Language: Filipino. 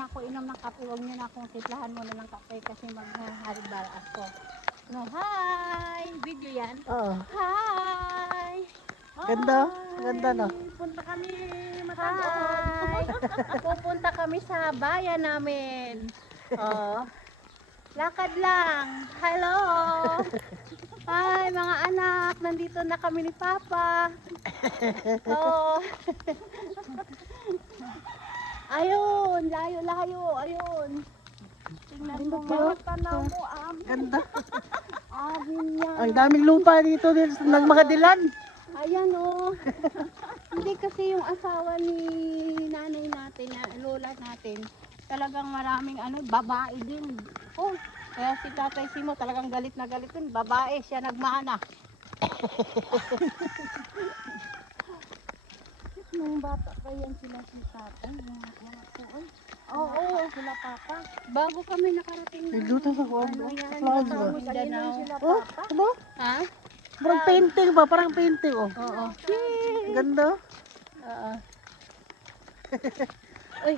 na ako inom ng kape. Huwag niyo na akong tiplahan muna ng kape kasi maghaharibar ako. No, hi! Video yan? Oo. Hi! Ganda. Ganda, no? Punta kami Hi! Pupunta kami sa bayan namin. Oh. Lakad lang. Hello! Hi mga anak, nandito na kami ni Papa. Oh. Ayun, layo-layo, ayun. Tingnan mo mga tanaw mo, Ganda. amin yan. Ang daming lupa dito ng mga dilan. Ayan oh. Hindi kasi yung asawa ni nanay natin, lola natin, talagang maraming babae din. Oh, kaya si Tatay Simo talagang galit na galit din. Babae, siya nagmana. Nung bata pa yan sila si tatay, yung anak ko, ay. Oo, Sila papa. bago kami nakarating. Nagluto sa kuwan. yan, Clouds ba? Mindanao. Sila Oh, papa. ano? Ha? Parang painting ba? Parang painting, oh. Oo. Ganda. Oo. Uy,